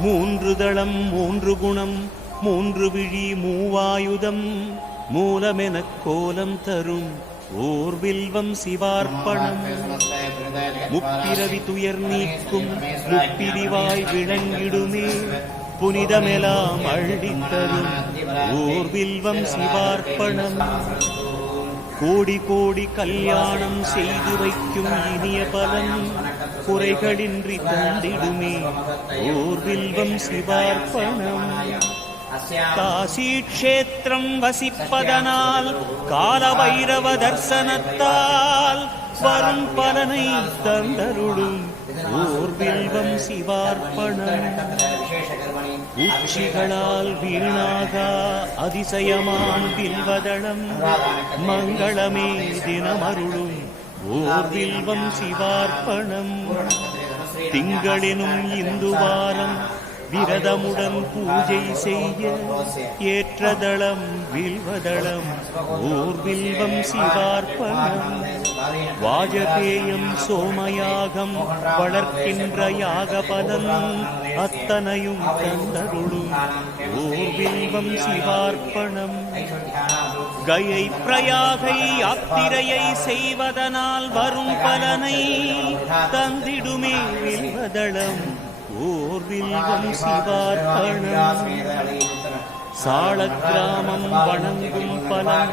மூன்று தளம் மூன்று குணம் மூன்று விழி மூவாயுதம் மூலமெனக் கோலம் தரும் ஓர் வில்வம் சிவார்ப்பணம். முப்பிரவி துயர் நீக்கும் முப்பிரிவாய் விளங்கிடுமே புனிதமெலாம் அள்ளித்தரும் ஓர் வில்வம் சிவார்ப்பணம். கோடி கோடி கல்யாணம் செய்து வைக்கும் இனிய பலன் குறைகளின்றி தந்திடுமே ஓர் வில்வம் சிவார்ப்பணம். காசி க்ஷேத்திரம் வசிப்பதனால் கால வைரவ தர்சனத்தால் வரும் பலனை தந்தருளும் ஓர் வில்வம் சிவார்ப்பணம். உச்சிகளால் வீணாக அதிசயமாம் வில்வதளம் மங்களமே தினமருளும் ஓர் வில்வம் சிவார்ப்பணம். திங்களெனும் இந்து வாரம் விரதமுடன் பூஜை செய்ய ஏற்றதளம் வில்வதளம் ஓர் வில்வம் சிவார்ப்பணம். வாஜபேயம் சோமயாகம் வளர்க்கின்ற யாக பலன் அத்தனையும் தந்தருளும் ஓர் வில்வம் சிவார்ப்பணம். கயை பிரயாகை யாத்திரையை செய்வதனால் வரும் பலனை தந்திடுமே வில்வதளம் ஓர் வில்வம் சிவார்ப்பணம். சாள கிராமம் வணங்கும் பலன்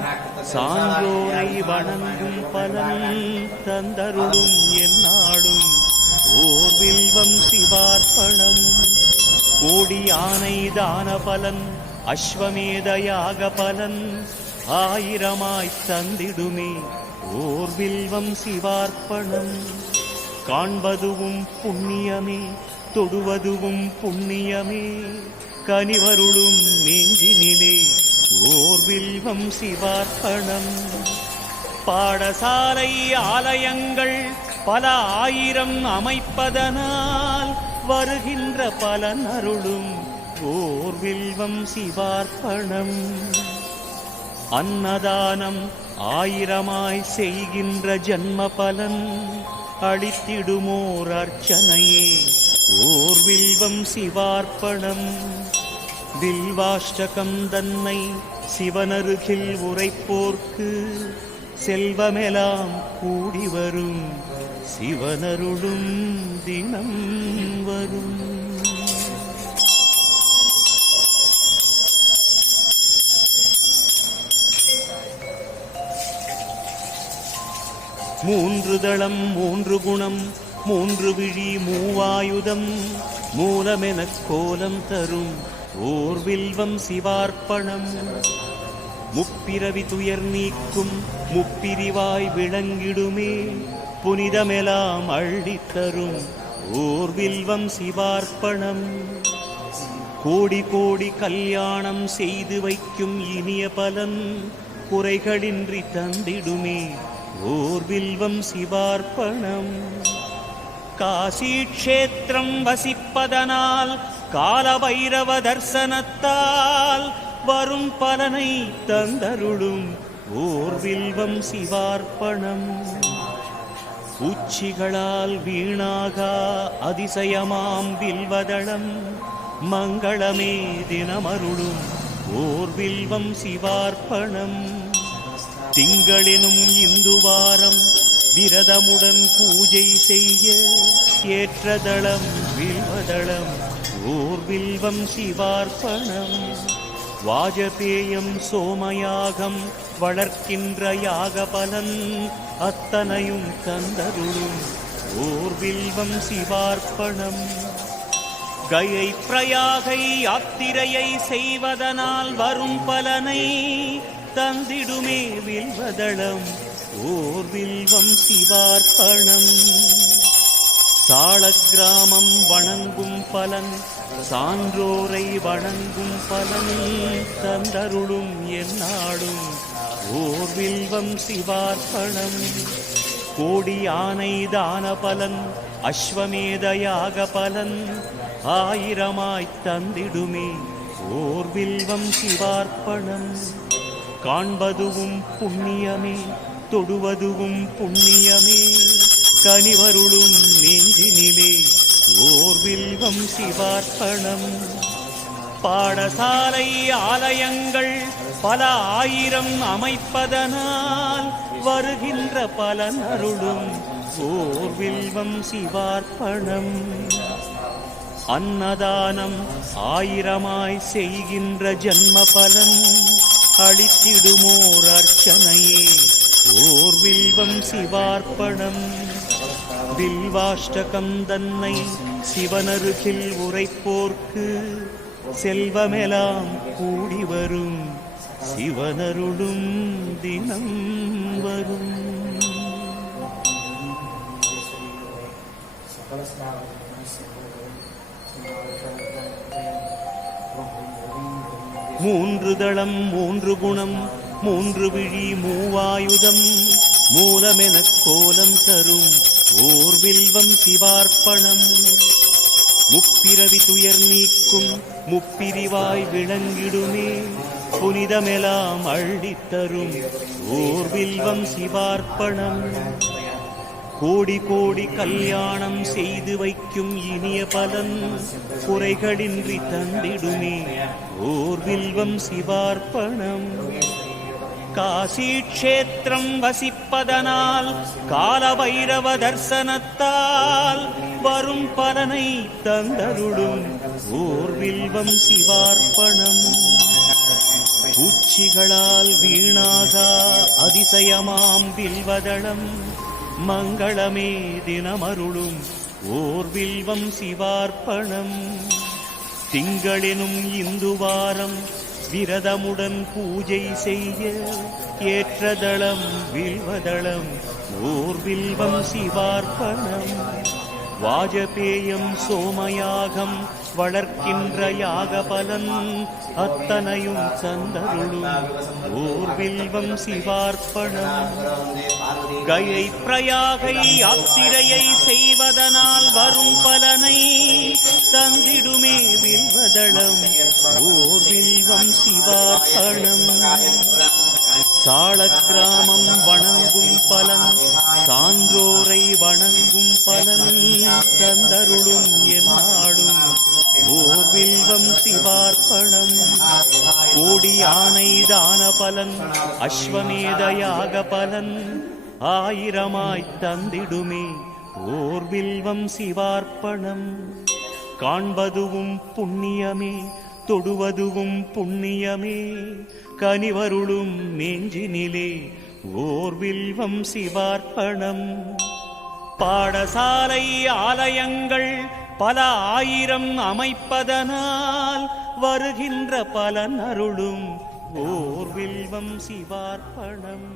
சான்றோரை வணங்கும் பலன் தந்தருளும் எந்நாடும் ஓர் வில்வம் சிவார்ப்பணம். கோடி யானை தான பலன் அஸ்வமேதயாக பலன் ஆயிரமாய் தந்திடுமே ஓர் வில்வம் சிவார்ப்பணம். காண்பதுவும் புண்ணியமே தொடுவதுவும் புண்ணியமே கனிவருளும் நெஞ்சினிலே ஓர் வில்வம் சிவார்ப்பணம். பாடசாலை ஆலயங்கள் பல ஆயிரம் அமைப்பதனால் வருகின்ற பலன் அருளும் ஓர் வில்வம் சிவார்ப்பணம். அன்னதானம் ஆயிரமாய் செய்கின்ற ஜன்ம பலன் அளித்திடுமோர் அர்ச்சனையே ஓர் வில்வம் சிவார்ப்பணம். வில்வாஷ்டகம் தன்னை சிவனருகில் உரைப்போர்க்கு செல்வமெலாம் கூடி வரும் சிவனருளும் தினம் வரும். மூன்று தளம் மூன்று குணம் மூன்று விழி மூவாயுதம் மூலமெனக் கோலம் தரும் ஓர் வில்வம் சிவார்ப்பணம். முப்பிரவி துயர் நீக்கும் முப்பிரிவாய் விளங்கிடுமே புனிதமெலாம் அள்ளித்தரும் ஓர் வில்வம் சிவார்ப்பணம். கோடி கோடி கல்யாணம் செய்து வைக்கும் இனிய பலன் குறைகளின்றி தந்திடுமே ஓர் வில்வம் சிவார்ப்பணம். காசி க்ஷேத்திரம் வசிப்பதனால் கால வைரவ தர்சனத்தால் வரும் பலனை தந்தருளும் ஓர் வில்வம் சிவார்ப்பணம். உச்சிகளால் வீணாக அதிசயமாம் வில்வதளம் மங்களமே தினமருளும் ஓர் வில்வம் சிவார்ப்பணம். திங்களெனும் இந்து வாரம் விரதமுடன் பூஜை செய்ய ஏற்றதளம் வில்வதளம் ஓர் வில்வம் சிவார்ப்பணம். வாஜபேயம் சோமயாகம் வளர்க்கின்ற யாக பலன் அத்தனையும் தந்தருளும் ஓர் வில்வம் சிவார்ப்பணம். கயை பிரயாகை யாத்திரையை செய்வதனால் வரும் பலனை தந்திடுமே வில்வதளம் ஓர் வில்வம் சிவார்ப்பணம். சாள கிராமம் வணங்கும் பலன் சான்றோரை வணங்கும் பலன் தந்தருளும் எந்நாடும் ஓர் வில்வம் சிவார்ப்பணம். கோடி யானை தான பலன் அஸ்வமேதயாக பலன் ஆயிரமாய் தந்திடுமே ஓர் வில்வம் சிவார்ப்பணம். காண்பதுவும் புண்ணியமே தொடுவதுவும் புண்ணியமே கனிவருளும் நெஞ்சினிலே ஓர் வில்வம் சிவார்ப்பணம். பாடசாலை ஆலயங்கள் பல ஆயிரம் அமைப்பதனால் வருகின்ற பலன் அருளும் ஓர் வில்வம் சிவார்ப்பணம். அன்னதானம் ஆயிரமாய் செய்கின்ற ஜன்ம பலன் அளித்திடுமோர் அர்ச்சனையே ஓர் வில்வம் சிவார்ப்பணம். வில்வாஷ்டகம் தன்னை சிவனருகில் உரைப்போர்க்கு செல்வமெல்லாம் கூடி வரும், சிவனருளும் தினம் வரும். மூன்று தளம் மூன்று குணம் மூன்று விழி மூவாயுதம் மூலமெனக் கோலம் தரும் ஓர் வில்வம் சிவார்ப்பணம். முப்பிரவி துயர் நீக்கும் முப்பிரிவாய் விளங்கிடுமே புனிதமெல்லாம் அள்ளித்தரும் ஓர் வில்வம் சிவார்ப்பணம். கோடி கோடி கல்யாணம் செய்து வைக்கும் இனிய பலன் குறைகளின்றி தந்திடுமே ஓர் வில்வம் சிவார்ப்பணம். காசி க்ஷேத்திரம் வசிப்பதனால் கால பைரவ தர்சனத்தால் வரும் பலனை தந்தருளும் ஓர் வில்வம் சிவார்ப்பணம். உச்சிகளால் வீணாகா அதிசயமாம் வில்வதளம் மங்களமே தினமருளும் ஓர் வில்வம் சிவார்ப்பணம். திங்களெனும் இந்து வாரம் விரதமுடன் பூஜை செய்ய ஏற்றதளம் வில்வதளம் ஓர் வில்வம் சிவார்ப்பணம். வாஜபேயம் சோமயாகம் வளர்க்கின்ற யாக பலன் அத்தனையும் தந்தருளும் ஓர் வில்வம் சிவார்ப்பணம். கயை பிரயாகை யாத்திரையை செய்வதனால் வரும் பலனை தந்திடுமே வில்வதளம் ஓர் வில்வம் சிவார்ப்பணம். சாள கிராமம் வணங்கும் பலன் சான்றோரை வணங்கும் பலன் தந்தருளும் என்னாடும் ஓர் வில்வம் சிவார்ப்பணம். கோடி யானை தான பலன் அஸ்வமேத யாக பலன் ஆயிரமாய் தந்திடுமே ஓர் வில்வம் சிவார்ப்பணம். காண்பதுவும் புண்ணியமே தொடுவதுவும் புண்ணியமே கனிவருளும் நெஞ்சினிலே ஓர் வில்வம் சிவார்ப்பணம். பாடசாலை ஆலயங்கள் பல ஆயிரம் அமைப்பதனால் வருகின்ற பலன் அருளும் ஓர் வில்வம் சிவார்ப்பணம்.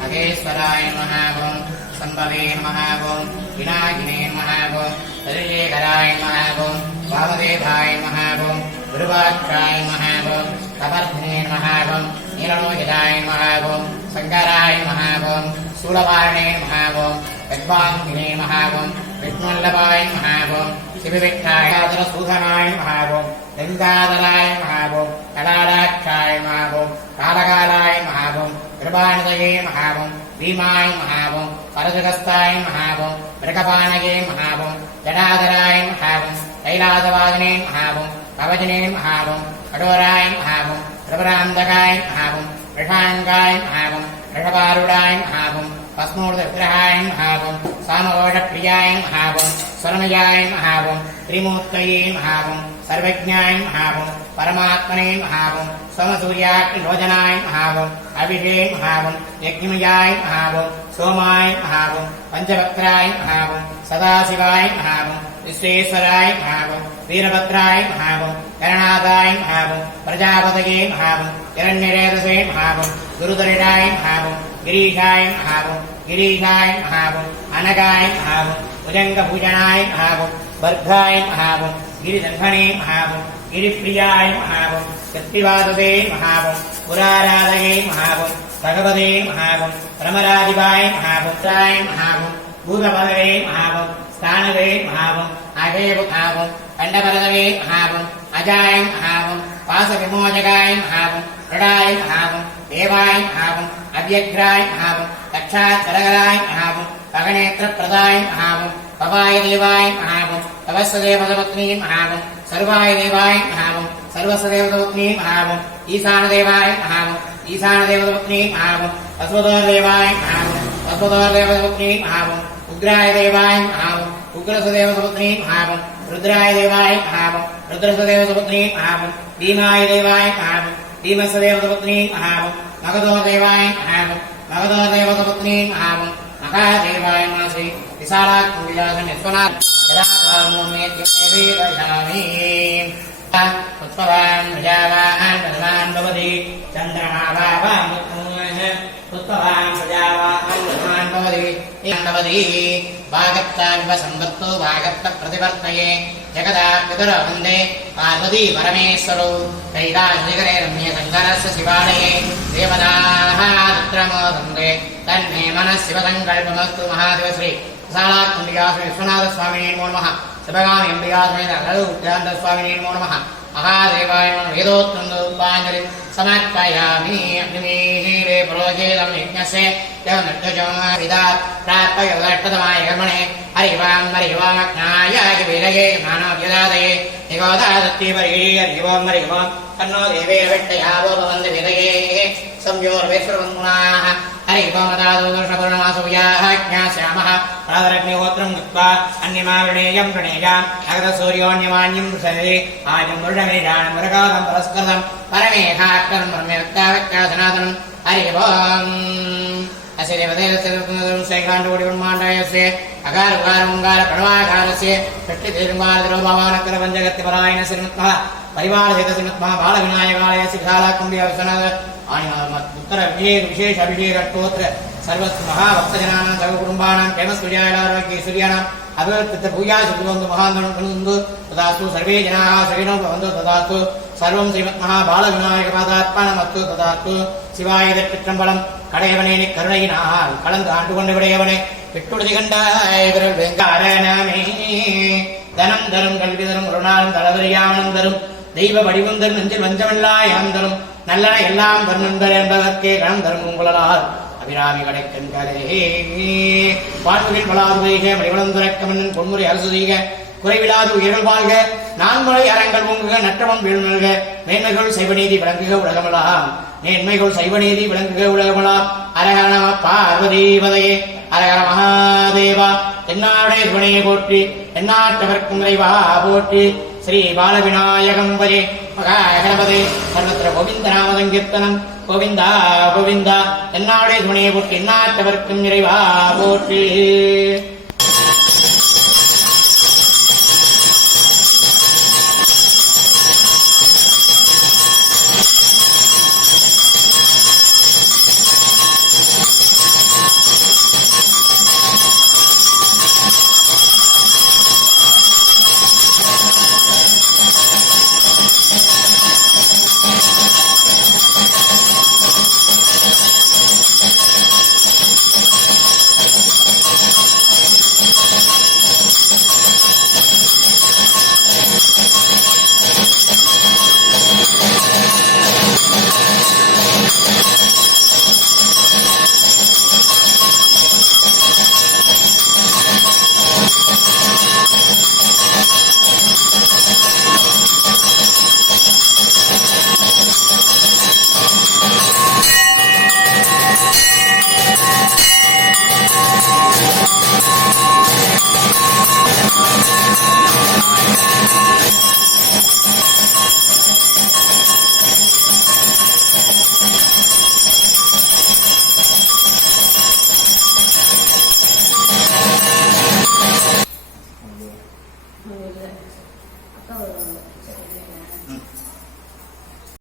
மகேஸ்வராய மகாவோம் சம்பவே மகாவோம் விநாயகனே மகாவோம் சரீகராய மகாவோம் வாமதேவாய மகாவோம் குருவாட்சாய மகாவோம் கபர்தனே மகாவோம் நீலலோகிதாய மகாவோம் சங்கராய மகாவோம் சூலவாரணே மகாவோம் வித்வாங்கினே மகாவோம் விஷ்ணுவல்லபாய மகாவோம் சிவவிட்டாயாதர சூதனாய மகாவோம் கங்காதராய மகாவோம் கடாடாட்சாய மகாவோம் காலகாலாய மகாவோம் கிருபாநிதயே மகாவோம் பீமாய மகாவோம் பரஜகஸ்தாய மகாவோம் மிருகபானகே மகாவோம் ஜடாதராய மகாவோம் கைலாசவாதினே மகாவோம் கவஜனே மகாவோம் கடோராய மகாவோம் பிரபராந்தகாய மகாவோம் ரிஷாங்காய மகாவோம் ரிஷபாருடாய மகாவோம் பஸ்மூர்தவிக்கிரகாய மகாவோம் சாமகோஷப்பிரியாய மகாவோம் ஸ்வரமயாய மகாவோம் திரிமூர்த்தயே மகாவோம் சர்வஜ்ஞாய மகாவோம் பரமாத்மனே மகாவோம் சோமசூர்யாக்னிரோஜனாய மகாவோம் அபிஷே மகாவோம் யஜ்ஞமயாய மகாவோம் சோமாய மகாவோம் பஞ்சபக்ராய மகாவோம் சதாசிவாய மகாவோம் விஸ்வேஸ்வராய மகாவோம் வீரபத்ராய மகாவோம் கரணாதாய மகாவோம் பிரஜாபதயே மகாவோம் இரண்யரேதசே மகாவோம் குருதரிடாய மகாவோம் கிரீஷாய மகாவோம் கிரீஷாய மகாவோம் அனகாய மகாவோம் புஜங்கபூஜனாய மகாவோம் பர்காய மகாவோம் गिरिदर्भणे महावं गिरिप्रियाय महावं शक्तिवाददे महावं पुराराधये महावं भगवते महावं परमराधिपाय महावं त्राय महावं भूतपदवे महावं स्थानवे महावं अजय महावं खण्डपरदवे महावं अजाय महावं पाशविमोचकाय महावं षडाय महावं देवाय महावं अव्यग्राय महावं साक्षात् करगराय महावं पगनेत्र प्रदाय महावं पवाय देवाय महावं तवस्वदेवपत्नी महावं सर्वाय देवाय महावं सर्वस्वदेवपत्नी महावं ईशानदेवाय महावं ईशानदेवपत्नी महावं अस्वदेवाय महावं अस्वदेवपत्नी महावं उग्राय देवाय महावं उग्रस्वदेवपत्नी महावं रुद्राय देवाय महावं रुद्रस्वदेवपत्नी महावं भीमाय देवाय महावं भीमस्वदेवपत्नी महावं मगधोदेवाय महावं मगधोदेवपत्नी महावं महादेवाय मासे विशालाकुल्यासन यस्वनाथ यदाकामोमेत्यमेवेदयामि पुष्पवान् प्रजावान् वदवान् भवति चन्द्रमा भावामुत्तमः पुष्पवान् प्रजावान् वदवान् भवति वागत्ताविव सम्पत्तो वागत्त प्रतिवर्तये जगदा पितर वन्दे पार्वती परमेश्वरो कैलासशिखरे रम्ये शङ्करस्य शिवालये देवताः तत्रमोदन्ते तन्मे मनः शिवसङ्कल्पमस्तु महादेवश्री विशालाकुण्डिकाश्री विश्वनाथस्वामिने नमो नमः शिवगामि अम्बिकाश्री नरहरुद्रान्तस्वामिने नमो नमः महादेवाय वेदोत्तङ्गोपाञ्जलिं समर्पयामि अग्निमीरे प्रोजेदं यज्ञस्य यवनर्तजोविदात् प्राप्ययोगष्टतमाय कर्मणे हरिवाङ्मरिवाज्ञाय विरये मानव्यदादये निगोदादत्तिवरीयरिवं मरिवं तन्नो देवेन विट्टयावो भवन्ति विरये संयोर्वेश्वरवन्मुनाः हरिवमदादोषपूर्णमासुव्याः ज्ञास्यामः प्रातरग्निहोत्रं कृत्वा अन्यमावृणेयं प्रणेयाम् अगतसूर्योऽन्यमान्यं सरि आजं वृषमेजानं मृगादं पुरस्कृतं परमेहाक्षरं ब्रह्मवक्तावक्ता सनातनं हरिवम् अस्य देवदेवस्य शैकाण्डकोटिब्रह्माण्डस्य अकार उकार ओंकार प्रणवाकारस्य षट्टितिरुमादिरोभावानकरपञ्चगत्यपरायण श्रीमत्मः परिवारसहित श्रीमत्मः बालविनायकालय शिखालाकुण्डिया विश्वनाथ उत्तर विशेष अभिषेक स्तोत्र सर्वस्व महाभक्तजनानां सर्वकुटुम्बानां प्रेमसूर्याणारोग्यसूर्याणाम् अभिवर्तित भूयासुभवन्तु महान्तनं कुरुन्तु तदास्तु सर्वे जनाः सुखिनो भवन्तु तदास्तु सर्वं श्रीमत्महाबालविनायकपादार्पणमस्तु तदास्तु சிவாய திருச்சிற்றம்பலம் கடையவனே கருணையினால் கலந்து ஆண்டு கொண்டு விடையவனே விட்டுடுதி கண்டாய் விரல் வெங்காரணமே தனம் தரும் கல்வி தரும் ஒரு நாளும் தளவரியாமனம் தரும் தெய்வ வடிவம் தரும் நெஞ்சில் வஞ்சமில்லாயாம் தரும் நல்லன எல்லாம் தருணந்தர் என்பதற்கே கணம் தரும் உங்களால் அபிராமி கடைக்கண்களே வாழ்வுகள் வளாதுவைக மடிவளம் துரைக்கமன்னன் பொன்முறை அரசுதீக குறைவிலாது உயர்கள் வாழ்க நான்முறை அறங்கள் ஓங்குக நற்றவம் வீழ்நல்க மேன்மைகள் சைவநீதி விளங்குக உலகமெல்லாம் நேர்மைகள் சைவநீதி விளங்குக உலகமெல்லாம் அரகர நம பார்வதீபதையே அரகர மகாதேவா தென்னாடைய சிவனையை போற்றி தென்னாட்டவர்க்கும் இறைவா போற்றி ஸ்ரீ பாலவிநாயகம் பஜே மகாகணபதே சர்வத்திர கோவிந்த நாமசங்கீர்த்தனம் கோவிந்தா கோவிந்தா தென்னாடைய சிவனையை போற்றி எந்நாட்டவர்க்கும் இறைவா போற்றி.